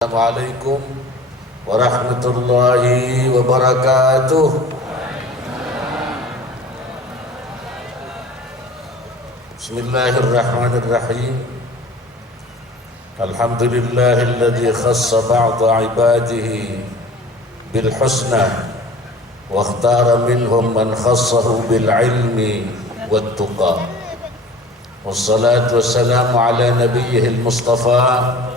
Assalamualaikum warahmatullahi wabarakatuh. Bismillahirrahmanirrahim. Alhamdulillahilladzi khassa ba'da ibadihi bil husna wa ikhtara minhum man khassahu bil ilmi wat tuqa. Wassalatu wassalamu ala nabiyyihil mustafa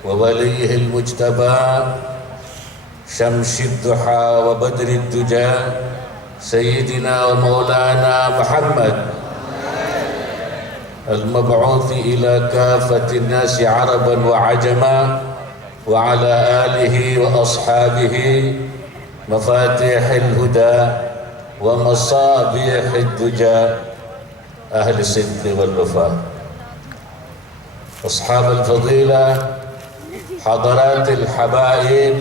ووليه المجتبى شمس الضحى وبدر الدجى سيدنا ومولانا محمد المبعوث إلى كافة الناس عربا وعجما وعلى آله وأصحابه مفاتيح الهدى ومصابيح الدجى أهل الصدق والوفاء أصحاب الفضيلة حضرات الحبائب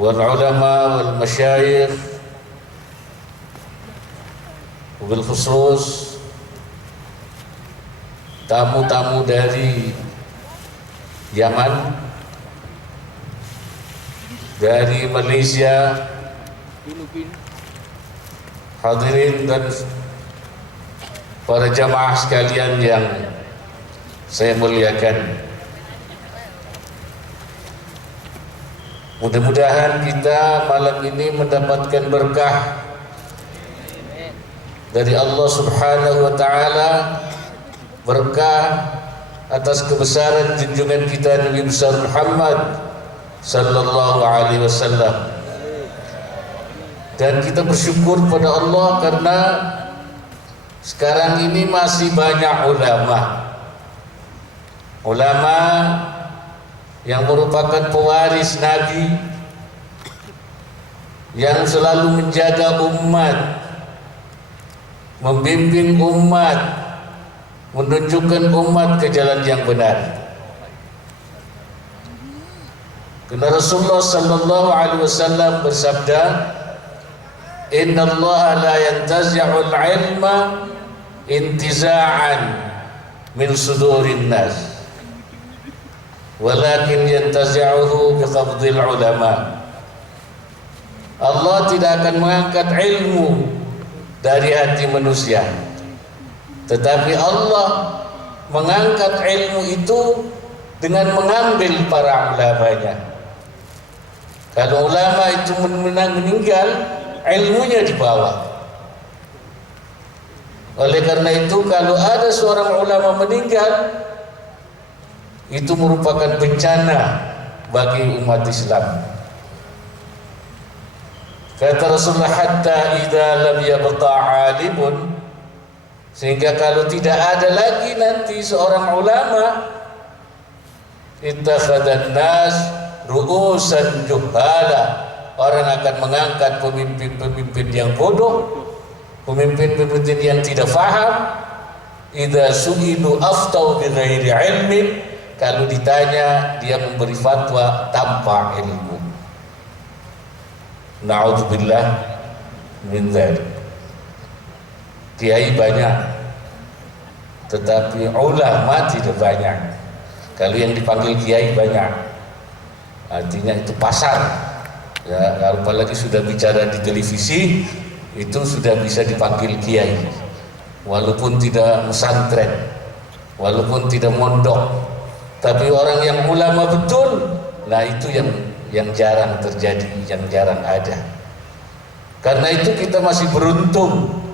والعلماء والمشايخ وبالخصوص tamu-tamu dari Yaman, dari Malaysia, hadirin dan para jamaah sekalian yang saya muliakan. Mudah-mudahan kita malam ini mendapatkan berkah dari Allah Subhanahu wa taala, berkah atas kebesaran junjungan kita Nabi besar Muhammad sallallahu alaihi wasallam. Dan kita bersyukur pada Allah karena sekarang ini masih banyak ulama yang merupakan pewaris Nabi, yang selalu menjaga umat, membimbing umat, menunjukkan umat ke jalan yang benar. Karena Rasulullah sallallahu alaihi wasallam bersabda, "Innallaha la yantazi'ul 'ilma intiza'an min sudurin nas." Walakin yantazi'uhu biqabdil ulama. Allah tidak akan mengangkat ilmu dari hati manusia, tetapi Allah mengangkat ilmu itu dengan mengambil para ulamanya. Kalau ulama itu meninggal, ilmunya dibawa. Oleh karena itu, kalau ada seorang ulama meninggal, itu merupakan bencana bagi umat Islam. Kata Rasulullah, hatta idza lam yabqa 'alimun, sehingga kalau tidak ada lagi nanti seorang ulama, ittakhadhan nas ru'usan juhala, orang akan mengangkat pemimpin-pemimpin yang bodoh, pemimpin-pemimpin yang tidak faham. Idza su'ilu aftau bighairi ilmin, kalau ditanya dia memberi fatwa tanpa ilmu. Na'udzubillah min dzalik. Kiai banyak, tetapi ulama tidak banyak. Kalau yang dipanggil kiai banyak, artinya itu pasar. Ya, apalagi sudah bicara di televisi, itu sudah bisa dipanggil kiai, walaupun tidak pesantren, walaupun tidak mondok. Tapi orang yang ulama betul, nah itu yang jarang terjadi, yang jarang ada. Karena itu kita masih beruntung.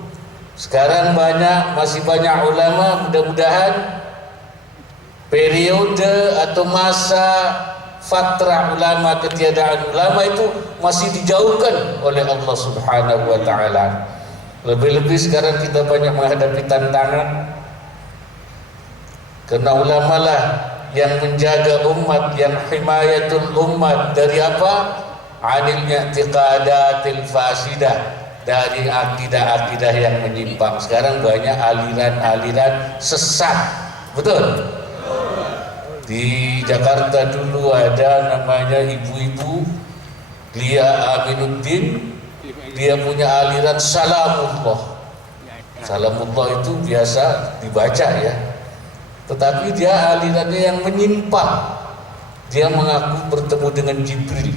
Sekarang masih banyak ulama. Mudah-mudahan periode atau masa fatrah ulama, ketiadaan ulama itu masih dijauhkan oleh Allah Subhanahu wa taala. Lebih-lebih sekarang kita banyak menghadapi tantangan, karena ulama lah yang menjaga umat, yang himayatul umat dari apa? Anil i'tiqadatil fasidah, dari akidah-akidah yang menyimpang. Sekarang banyak aliran-aliran sesat. Betul? Di Jakarta dulu ada namanya ibu-ibu Lia Aminuddin, dia punya aliran Salamullah. Salamullah itu biasa dibaca ya, tetapi dia alirannya yang menyimpang. dia mengaku bertemu dengan Jibril.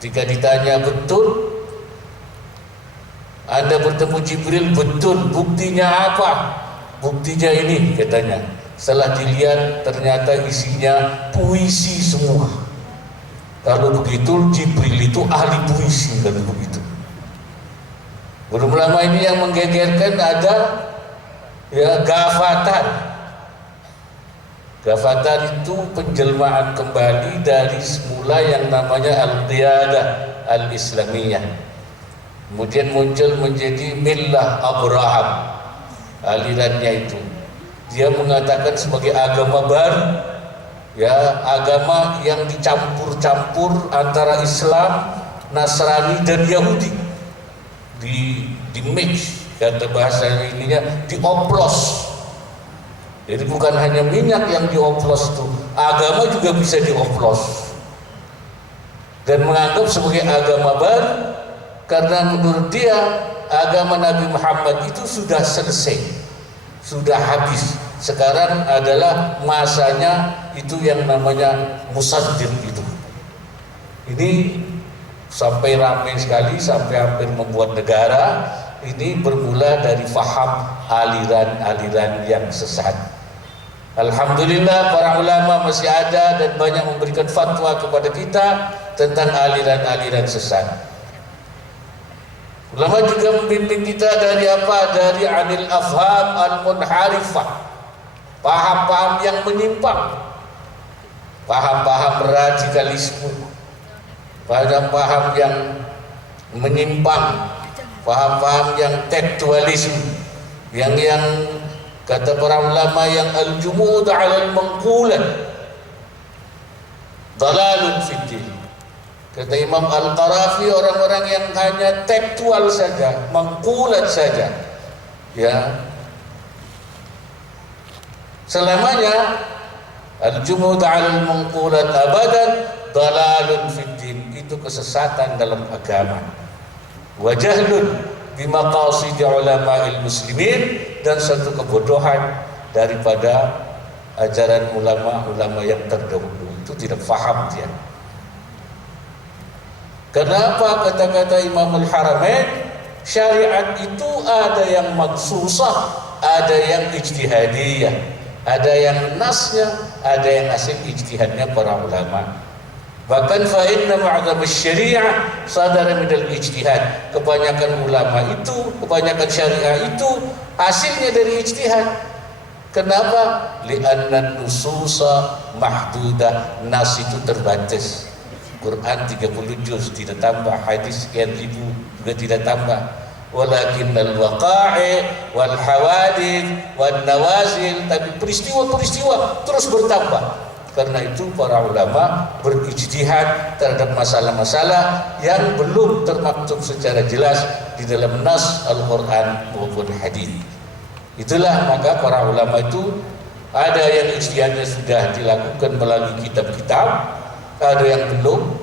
Ketika ditanya, betul Anda bertemu Jibril? Betul. Buktinya apa? Buktinya ini, katanya. Setelah dilihat ternyata isinya puisi semua. Kalau begitu Jibril itu ahli puisi. Kalau begitu, belum lama ini yang menggegerkan ada ya Gafatan. Gafatan itu penjelmaan kembali dari semula yang namanya Al-Qiyadah Al-Islamiyah, kemudian muncul menjadi Millah Abraham. Alirannya itu dia mengatakan sebagai agama baru, ya, agama yang dicampur-campur antara Islam, Nasrani dan Yahudi, di mix, kata bahasa ininya, dioplos. Jadi bukan hanya minyak yang dioplos itu, agama juga bisa dioplos. Dan menganggap sebagai agama baru karena menurut dia agama Nabi Muhammad itu sudah selesai, sudah habis. Sekarang adalah masanya itu yang namanya musaddiq itu. Ini sampai ramai sekali, sampai hampir membuat negara. Ini bermula dari faham aliran-aliran yang sesat. Alhamdulillah para ulama masih ada dan banyak memberikan fatwa kepada kita tentang aliran-aliran sesat. Ulama juga membimbing kita dari apa? Dari anil afham al-munharifah, paham-paham yang menyimpang, paham-paham radikalisme, paham-paham yang menyimpang, paham-paham yang tekstualisme, yang kata para ulama yang al-jumud 'ala al-manqulat dalalun fiddin. Kata Imam Al-Qarafi, orang-orang yang hanya tekstual saja, mangkulat saja, ya, selamanya al-jumud 'ala al-manqulat abadan dalalun fiddin, itu kesesatan dalam agama. Wa jahlun bimaqasid ulama'il muslimin, dan satu kebodohan daripada ajaran ulama-ulama yang terdahulu, itu tidak faham dia. Kenapa kata-kata Imamul Haramain, syariat itu ada yang maksusah, ada yang ijtihadiyah, ada yang nasnya, ada yang hasil ijtihadnya para ulama. Bahkan fa inna ma'zam syariah sadara minal ijtihad. Kebanyakan ulama itu, kebanyakan syariah itu hasilnya dari ijtihad. Kenapa? Li'anna nususa mahdudah, nas itu terbatas. Quran 30 juz tidak tambah, hadis sekian ribu juga tidak tambah. Walakinnal waqa'i wal hawadith wan nawazil, tapi peristiwa-peristiwa terus bertambah. Karena itu para ulama berijtihad terhadap masalah-masalah yang belum termaktub secara jelas di dalam nas Al-Quran maupun hadis. Itulah maka para ulama itu ada yang ijtihadnya sudah dilakukan melalui kitab-kitab, ada yang belum,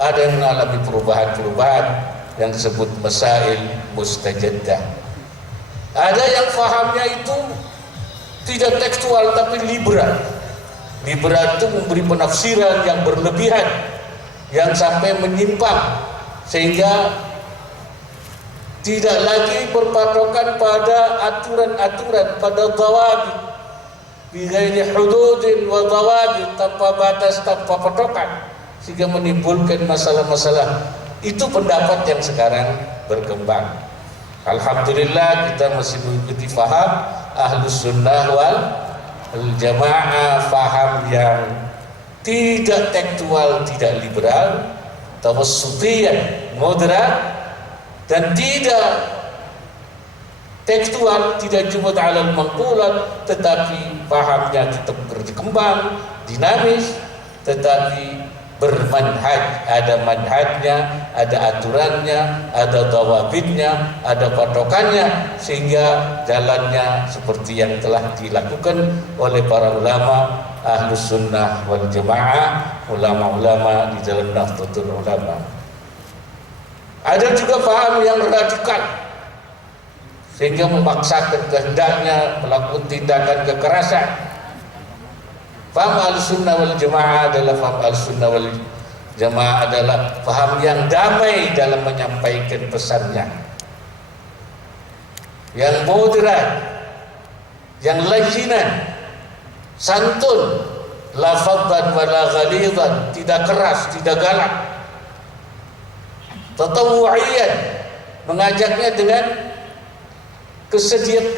ada yang mengalami perubahan-perubahan yang disebut masail mustajaddah. Ada yang fahamnya itu tidak tekstual tapi liberal. Liberal itu memberi penafsiran yang berlebihan, yang sampai menyimpang, sehingga tidak lagi berpatokan pada aturan-aturan, pada dawabit, bighairi hududin wa dawabit, tanpa batas, tanpa patokan, sehingga menimbulkan masalah-masalah. Itu pendapat yang sekarang berkembang. Alhamdulillah kita masih mengikuti faham Ahlus Sunnah wal Jamaah, faham yang tidak tekstual, tidak liberal, tawassutiyah, moderat, dan tidak tekstual, tidak jumud 'ala al-manqulat, tetapi pahamnya tetap berkembang, dinamis, tetapi bermanhaj, ada manhajnya, ada aturannya, ada dawabitnya, ada patokannya, sehingga jalannya seperti yang telah dilakukan oleh para ulama Ahlus Sunnah wal Jamaah, ulama-ulama di dalam Nahdlatul Ulama. Ada juga paham yang radikal, sehingga memaksakan kehendaknya melakukan tindakan kekerasan. Faham al-sunnah wal jamaah adalah faham yang damai dalam menyampaikan pesannya, yang moderat, yang layyinan, santun, la faddan wala ghalidhan, tidak keras, tidak galak. Tatawu'iyan, mengajaknya dengan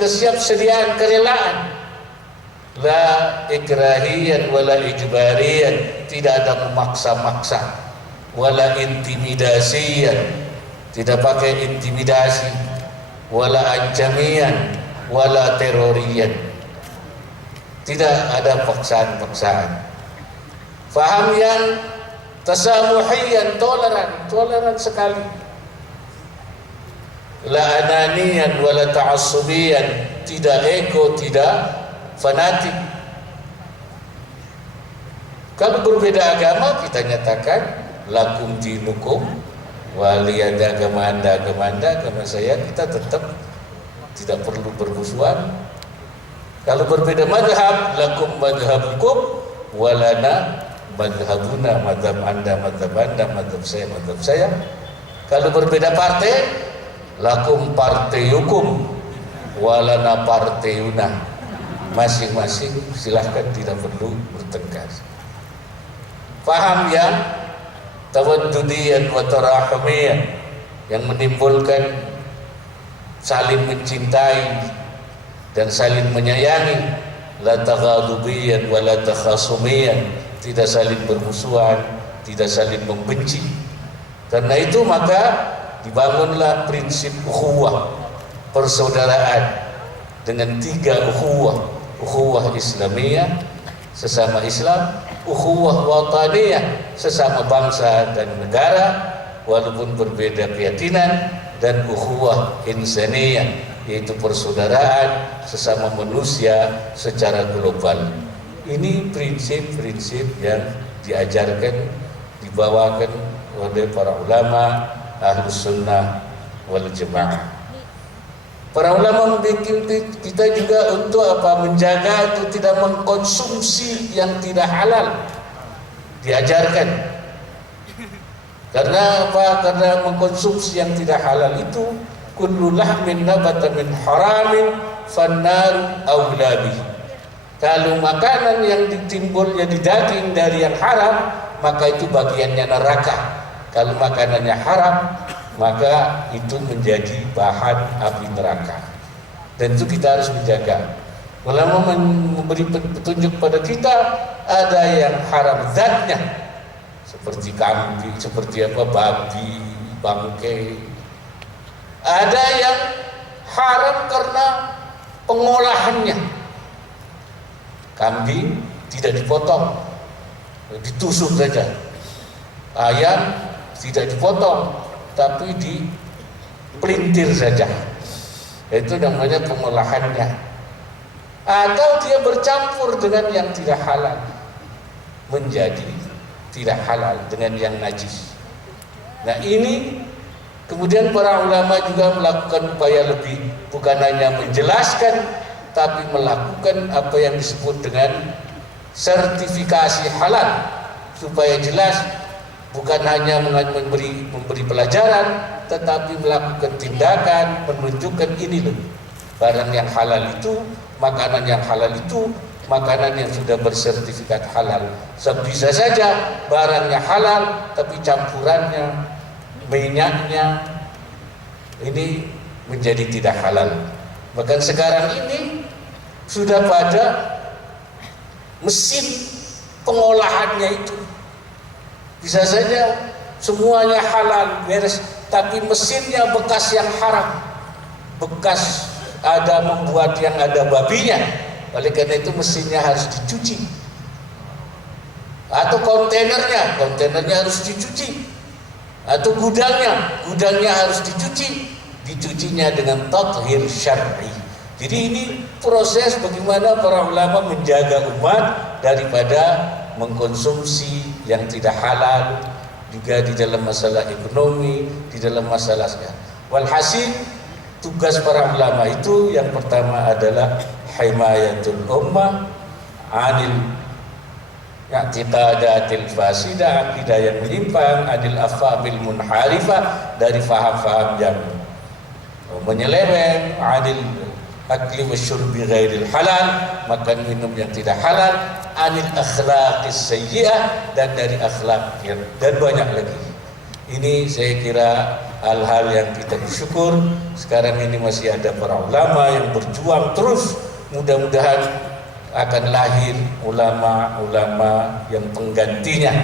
kesiapsediaan, kerelaan. La ikrahiyan wala ijbariyan, tidak ada memaksa-maksa. Wala intimidasiyan, tidak pakai intimidasi. Wala anjamiyan wala teroriyan, tidak ada paksaan-paksaan. Faham yang tasamuhiyan, toleran sekali. La ananiyan wala ta'assubiyan, tidak ego, tidak fanatik. Kalau berbeda agama kita nyatakan lakum dinukum waliyada, agama anda, agama saya, kita tetap tidak perlu bermusuhan. Kalau berbeda madhab, lakum madhabukum walana madhabuna, madhab anda, madhab saya. Kalau berbeda partai, lakum partayukum walana partayuna. Masing-masing silahkan, tidak perlu bertengkar. Faham yang tawaddudiyan wa tarahumiyan, yang menimbulkan saling mencintai dan saling menyayangi. La taghadubiyan wa la takhasumiyan, tidak saling bermusuhan, tidak saling membenci. Karena itu maka dibangunlah prinsip ukhuwah, persaudaraan, dengan 3 ukhuwah. Ukhuwah Islamiyah, sesama Islam, ukhuwah wataniyah, sesama bangsa dan negara walaupun berbeda keyakinan, dan ukhuwah insaniyah, yaitu persaudaraan sesama manusia secara global. Ini prinsip-prinsip yang diajarkan, dibawakan oleh para ulama Ahlus Sunnah wal Jamaah. Para ulama membimbing kita juga untuk apa? Menjaga untuk tidak mengkonsumsi yang tidak halal. Diajarkan. Karena apa? Karena mengkonsumsi yang tidak halal itu kullu lahmin nabata min haramin fannaru awla bih. Kalau makanan yang ditimbulnya di daging dari yang haram, maka itu bagiannya neraka. Kalau makanannya haram, maka itu menjadi bahan api neraka. Dan itu kita harus menjaga. Ulama memberi petunjuk pada kita, ada yang haram zatnya, seperti kambing, seperti apa, babi, bangkai. Ada yang haram karena pengolahannya. Kambing tidak dipotong, ditusuk saja. Ayam tidak dipotong, tapi dipelintir saja. Itu namanya pengolahannya. Atau dia bercampur dengan yang tidak halal, menjadi tidak halal dengan yang najis. Nah ini kemudian para ulama juga melakukan upaya lebih, bukan hanya menjelaskan, tapi melakukan apa yang disebut dengan sertifikasi halal, supaya jelas. Bukan hanya memberi pelajaran, tetapi melakukan tindakan, menunjukkan ini loh, barang yang halal itu, makanan yang halal itu, makanan yang sudah bersertifikat halal. Bisa saja barangnya halal, tapi campurannya, minyaknya, ini menjadi tidak halal. Bahkan sekarang ini sudah pada mesin pengolahannya itu. Bisa saja semuanya halal, beres, tapi mesinnya bekas yang haram, bekas ada membuat yang ada babinya. Oleh karena itu mesinnya harus dicuci. Atau kontainernya harus dicuci. Atau gudangnya harus dicuci. Dicucinya dengan tathhir syar'i. Jadi ini proses bagaimana para ulama menjaga umat daripada mengkonsumsi yang tidak halal, juga di dalam masalah ekonomi, di dalam masalah segala. Walhasil tugas para ulama itu yang pertama adalah himayatul ummah anil i'tiqadatil fasidah, akidah yang menyimpang, adil afamil munharifah, dari faham-faham yang menyeleweng, adil akli wa syurbi ghairil halal, makan minum yang tidak halal, anil akhlaqis sayyi'ah, dan dari akhlak yang, dan banyak lagi. Ini saya kira hal-hal yang kita bersyukur sekarang ini masih ada para ulama yang berjuang terus. Mudah-mudahan akan lahir ulama-ulama yang penggantinya.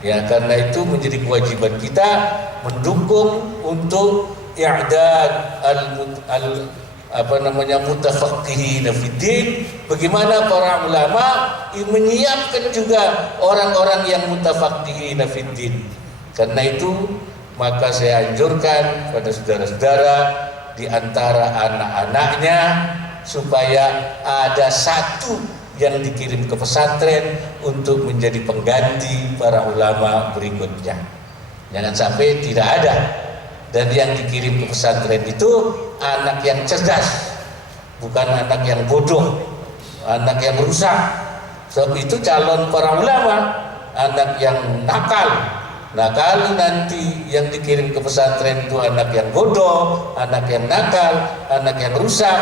Ya, karena itu menjadi kewajiban kita mendukung untuk i'dad mutafaqqihin fiddin. Bagaimana para ulama menyiapkan juga orang-orang yang mutafaqqihin fiddin. Karena itu maka saya anjurkan pada saudara-saudara di antara anak-anaknya supaya ada satu yang dikirim ke pesantren untuk menjadi pengganti para ulama berikutnya. Jangan sampai tidak ada. Dan yang dikirim ke pesantren itu anak yang cerdas, bukan anak yang bodoh, anak yang rusak. Sebab itu calon para ulama anak yang nakal. Nah, kalau nanti yang dikirim ke pesantren itu anak yang bodoh, anak yang nakal, anak yang rusak,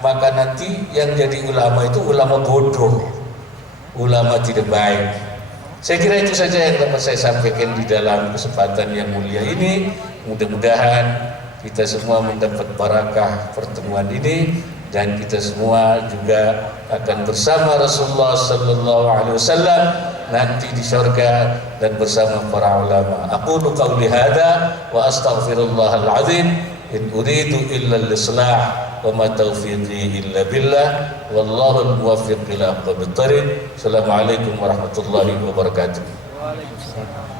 maka nanti yang jadi ulama itu ulama bodoh, ulama tidak baik. Saya kira itu saja yang dapat saya sampaikan di dalam kesempatan yang mulia ini. Mudah-mudahan kita semua mendapat barakah pertemuan ini, dan kita semua juga akan bersama Rasulullah sallallahu alaihi wasallam nanti di surga dan bersama para ulama. Aqulu qawli hadza wa astaghfirullahal azim. In uridu illa al-islah wa ma taufiqi illa billah wallahu al-muwaffiq ila aqwamit thariq. Assalamualaikum warahmatullahi wabarakatuh. Waalaikumsalam.